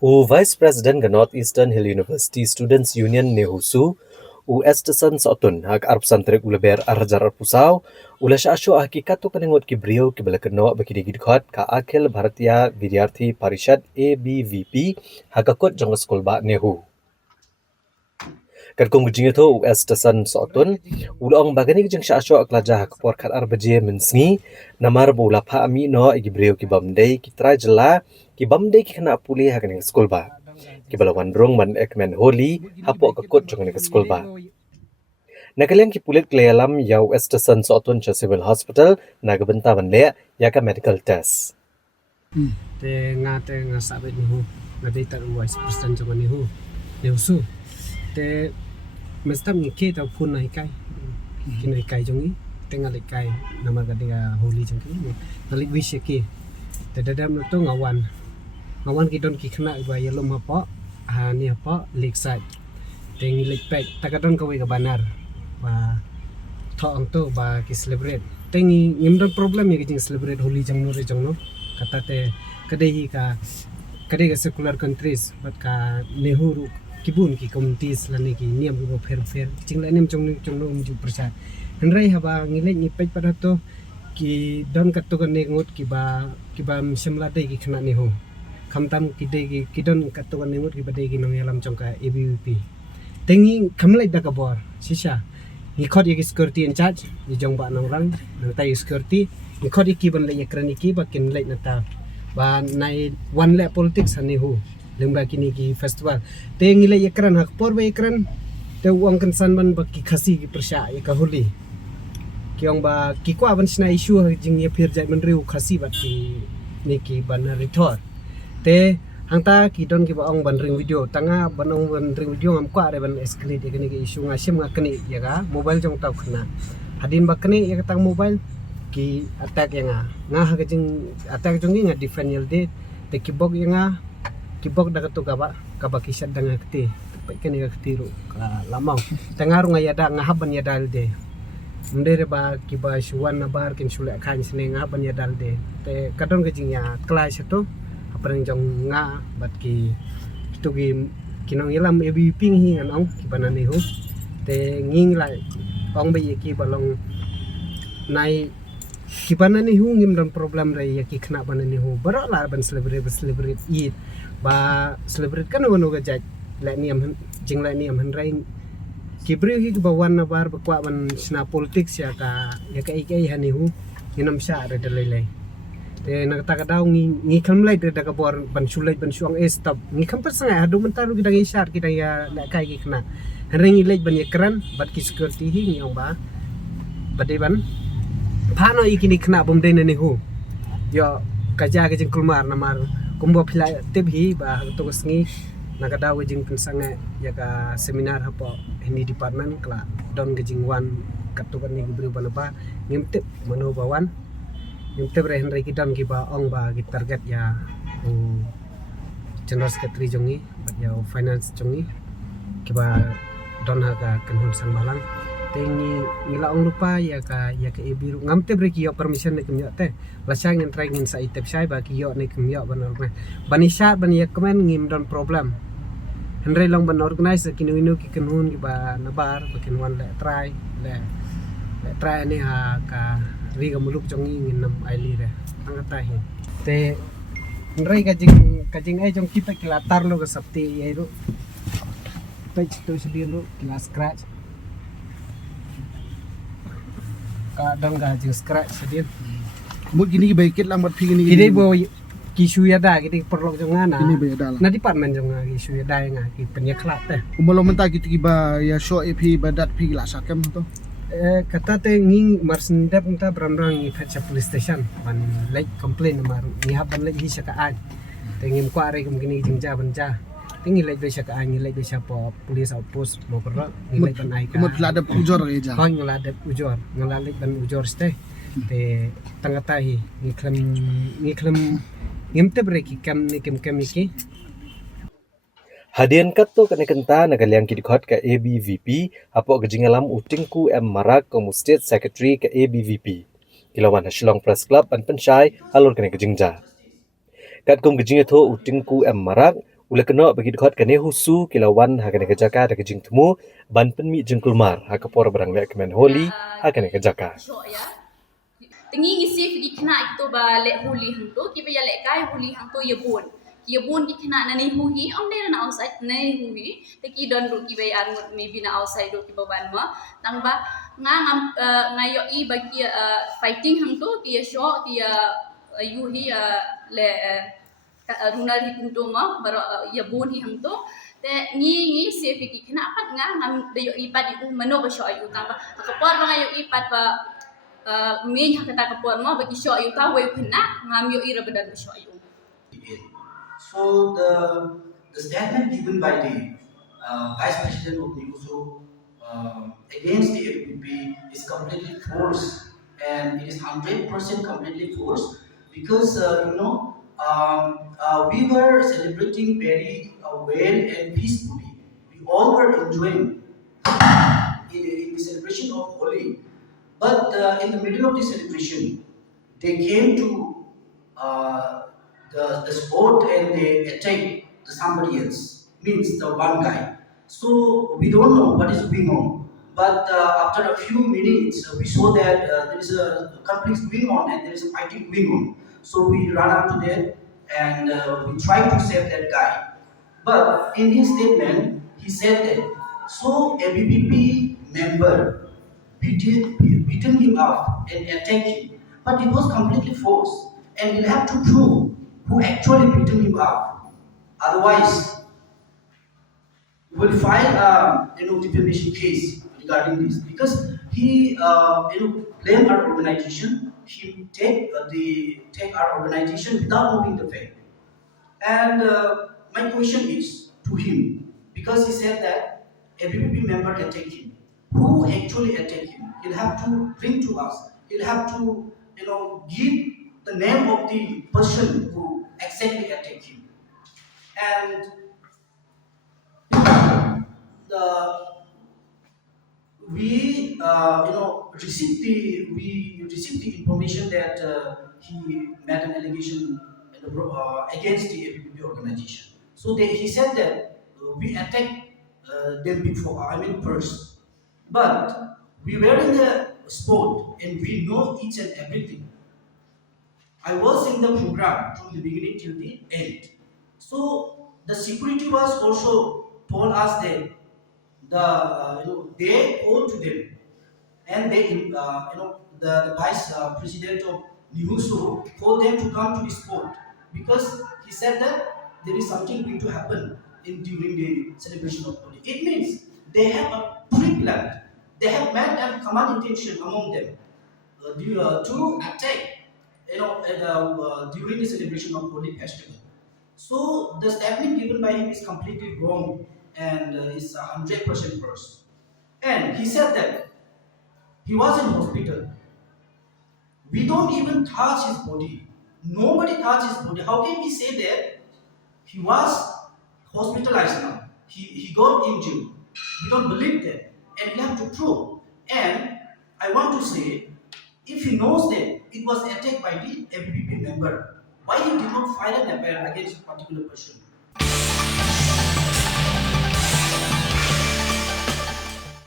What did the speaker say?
Vice President ng Northeastern Hill University Students Union NEHUSU, Estesan Sotun hak arpsantrik uleber arjar arpusaw, ula shoh hakikat tu kanengot kibriyo kibalakeno bagi digidkot ka Akhil Bharatiya Vidyarthi Parishad ABVP hakakot jong skol ba NEHU. Kadkong gujing itu Estesan Sotun, ulong bagani gujing shoh aklaja hakapor kat arbaje mensngi, namar bola pa ami no igibriyo kibamdei kitrai jela kibamdei kena pulih hakaning skol ba. Kibalawan rong man ekmen Holi hapo kakut jong ning skol ba. Nakalyang kipulit klayalam yaw Estesan Sotun cha Civil Hospital nagabenta banle yaka medical test. Te nga sabit ni ho ngadita Vice President jong ni ho NEHUSU te mestam ni ke ta phun nai kai kinai kai jong ni tenga le kai nama gadega Holi jong ki nalik wish ki te dadam to ngawan ki don ki khna ba yelom apa ha ni apa lakeside tengi lake pack takadon ka we ka banar ba thong to ba ki celebrate tengi ngimdon problem ye ki celebrate Holi jong no kata te kadai ka secular countries but ka NEHU kibun ki communities lani ki niam ko fer jingla nim jong no ju prasad henrai haba ngile ni pej pada to ki don ka to ne ngot ki ba shimla dei ki khna ni ho khamtam ki dei ki don ka to ne ngot ki ba dei ki nong yalam jong ka ABVP tengi khamlai da ka bor sisha ni khot ye security in charge ni jong ba nong rang nang tai security ni khot ki ban le yakrani ki ba kin le na ta ba nai one le politics ani hu lembah kini ki festival te ngile ekran hak por ba ekran te uang kansan ban ba ki khasi ki persya ya ka Holi kiong ba ki kwa ban sna issue jing ye phir jai man riu khasi ba ki ni ki ban rithor te hangta ki don ki ba ong ban ring video tanga ban ong ban ring video ngam kwa re ban escalate ya ki issue ngasim ngakni ya ga mobile jong tau khna hadin ba kni ya tang mobile ki attack ya nga ha jing attack jong ni nga defend yel de te ki bog ya kibok da to ka ba kisad da ngakti pa kani ngakti ro ka lamang tangaru nga yada nga haban yada de ndere ba kiba shuwan na bar kin shule khan sne nga haban yada de te kadon ga jingya class to aprang jong nga bat ki to gi kinong yelam ABVP hi anong kibana ni ho te nging lai ong be ki balong nai kibana ni hu ngim dan problem re ya ki khna bana ni hu baro la ban celebrate eid ba celebrate kan wono ga jaj la niam jing la niam han rain kibri hi ba wan na bar ba kwa ban sna politics ya ka ikai hani hu inam sha re dalai te na ta ka daw ngi khamlai de da ka bor ban shulai ban shuang stop ngi kham par sanga adu man taru gidang ishar kita ya la kai ki khna han ring ilai ban ekran bat ki security hi ngi ong ba bade ban phano ikini khna bom de ne hu yo kaja ke jing kulmar namar kumbo philai tebhi ba to sngi nagada wajing pensanga ya ka seminar hapo ini department kla don gejing wan katukan ni gibri banaba ngimtip mano bawan ngimtip re henry kidan ki ba ong ba ki target ya general secretary jongi ya finance jongi ki ba don ha ka kanhun sang balang tengi ngila ong lupa ya ka ibiru ngamte bre ki yo permission ne kimyo te lasang en try ngin sa itep sai ba ki yo ne kimyo ban banisha ban ya komen ngim don problem henry long ban organize ki nu ki kanhun ki ba nabar ba kin wan le try ne ha ka ri ga muluk jong ngin nam aili re angata hi te henry ka jing ai jong kita kilatar lo ga sapti ye ro page to sedin ro kila scratch kadang ga jing scratch sedin mut gini baikit lambat pi gini kini bo kisu ya da kini perlu jongana ini bayada na department jonga kisu ya da nga ki penya klat te umalo menta gitu kiba ya show ep badat pi la sakam to kata te nging marsin dep nta bramrang ni facha police station ban like complain mar ni haban like hi saka an te ngim kwa re kum gini jingja banja tingi like be saka an ni like be sapa police outpost mo perra ni like ban ai ka mut lada ujor re ja hang lada ujor ngalalik ban ujor ste te tangatahi ngiklem ngimte breki kam ni kem iki Hadian kat tu kena kenta nagalyang kidikot ke ABVP hapo gejingalam utingku marak komu state secretary ke ABVP kilawan Shillong Press Club an pensyai halur kena gejingja kat kum gejinga tho utingku marak ula kena bagi dekat ke NEHUSU kilawan hakane ke jaka da ke jing temu ban penmi jing kulmar hakapor barang le kemen Holi hakane ke jaka Tengi ngisi di kena itu ba le huli hang tu ki ba ya le kai huli hang tu ye bon ki kena na ni hu hi om ne na outside na hu hi te ki don ru ki ba ya maybe na outside ru ki ba ban ma tang ba nga ngam nga yo I ba ki fighting hang tu ki ya show ki ya yu hi le runal hi kum tu ma ba ye bon hi hang tu te ngi safe ki kena pat nga ngam de yo I pa di mano ba show yu tang ba ka por ba nga yo I pat ba main kata kapur mo bagi show you ka way kena ngam yo ira bedan show you. So the statement given by the Vice President of NEHUSU against the ABVP is completely false, and it is 100% completely false because we were celebrating very well and peacefully. We all were enjoying in the celebration of Holi. But in the middle of the celebration, they came to the sport and they attacked somebody else, means the one guy. So we don't know what is going on. But after a few minutes, we saw that there is a conflict going on and there is a fighting going on. So we ran up to there and we tried to save that guy. But in his statement, he said that so ABVP member beaten him up and attacked him. But it was completely false. And we'll have to prove who actually beaten him up. Otherwise, we'll file a defamation case regarding this because he blamed our organization. He take our organization without knowing the fact. And my question is to him because he said that a BBP member attacked him. Who actually attacked him? He'll have to bring to us. He'll have to give the name of the person who exactly attacked him. And we received the information that he made an allegation against the ABVP organization. So he said that we attacked them before. I mean first, but we were in the sport and we know each and everything. I was in the program from the beginning till the end. So the security was also told us that they owe to them, and they the vice president of NEHUSU told them to come to the sport because he said that there is something going to happen during the celebration of Holi. It means they have a pre-plan. They have made a common intention among them to attack during the celebration of Holi festival. So the statement given by him is completely wrong and is 100% false. And he said that he was in hospital. We don't even touch his body. Nobody touched his body. How can we say that he was hospitalized now? He got injured. We don't believe that. And we have to prove. And I want to say, if he knows that it was attacked by the ABVP member, why he did not file an affair against a particular person?